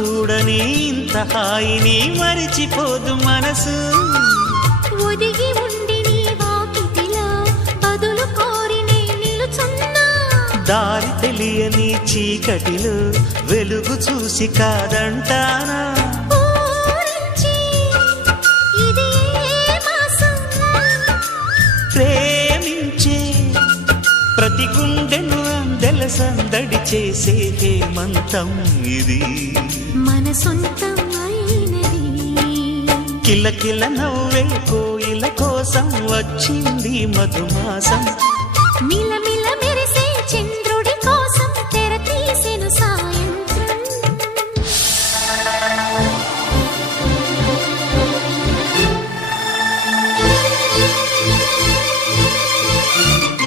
చూడని ఇంత హాయిని మరిచిపోదు మనసు. ఒదిగి ఉండి నీ వాకిటిలో బదులు కోరి నే నిలుచున్నా. దారి తెలియని చీకటిలో వెలుగు చూసి కాదంటానా. ప్రేమించే ప్రతి గుండెను అందెల సందడి చేసే హేమంతం ఇది. మన సొంతం అయినది. కిలకిల నవ్వే కోయిల కోసం వచ్చింది మధుమాసం. మిల